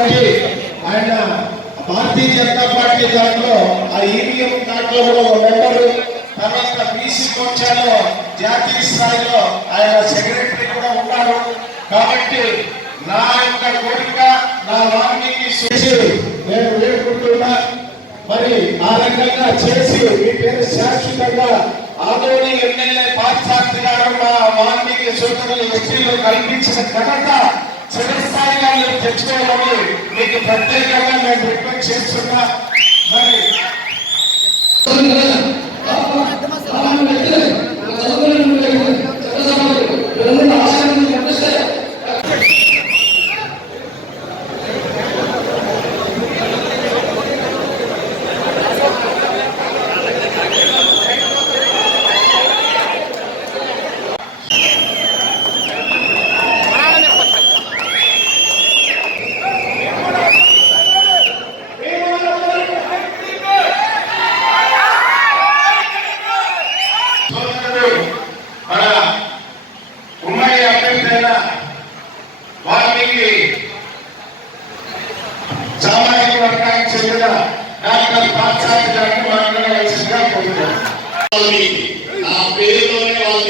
ఉన్నప్పటికీ ఆయన భారతీయ జనతా పార్టీ దాంట్లో ఆ ఈవీఎం దాంట్లో కూడా ఒక మెంబరు తర్వాత బీసీ మోర్చాలో జాతీయ స్థాయిలో ఆయన సెక్రటరీ కూడా ఉన్నారు. కాబట్టి నా యొక్క కోరిక నా వారికి చేసి నేను వేడుకుంటున్నా. మరి ఆ రకంగా చేసి మీ పేరు శాశ్వతంగా ఆదోని ఎమ్మెల్యే పార్థసార్థి గారు మా వారికి సోదరులు ఎస్టీలో కల్పించిన ఘనత చివరిసారిగా మీరు తెచ్చుకోవాలని మీకు ప్రత్యేకంగా నేను రిక్వెస్ట్ చేస్తున్నా. మరి నా పేరులోనే వాళ్ళ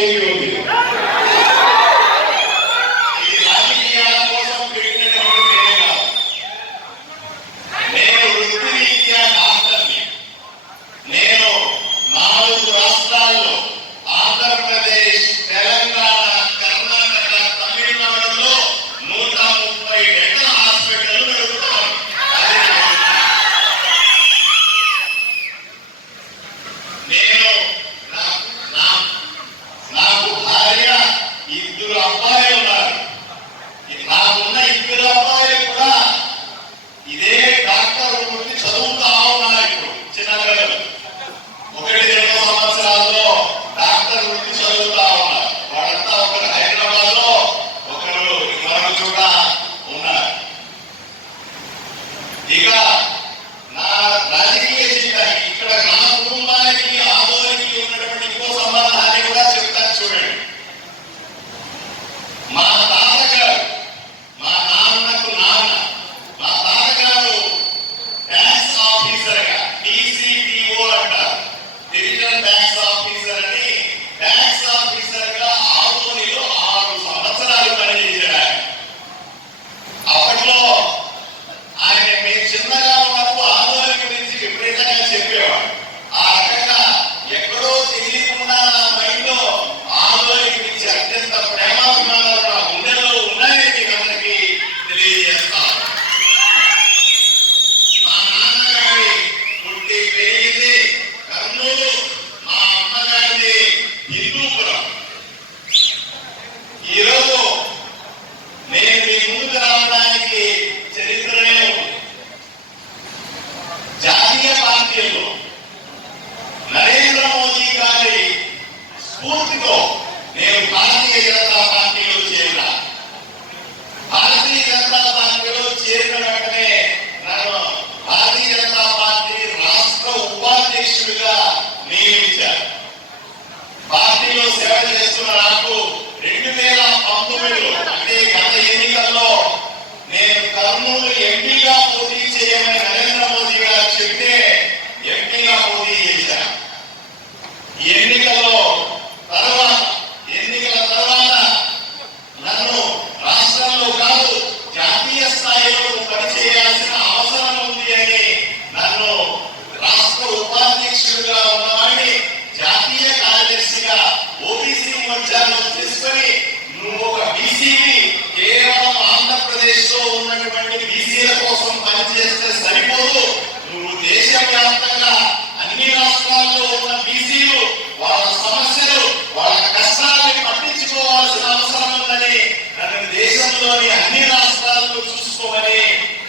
దేశంలోని అన్ని రాష్ట్రాలను చూసుకోమని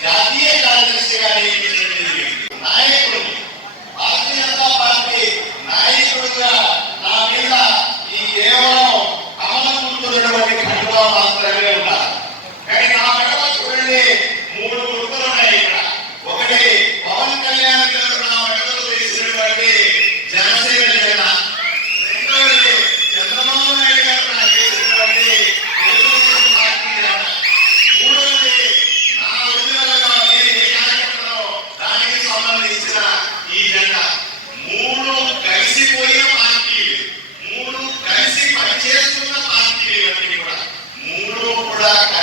జాతీయ కార్యదర్శి గారి placa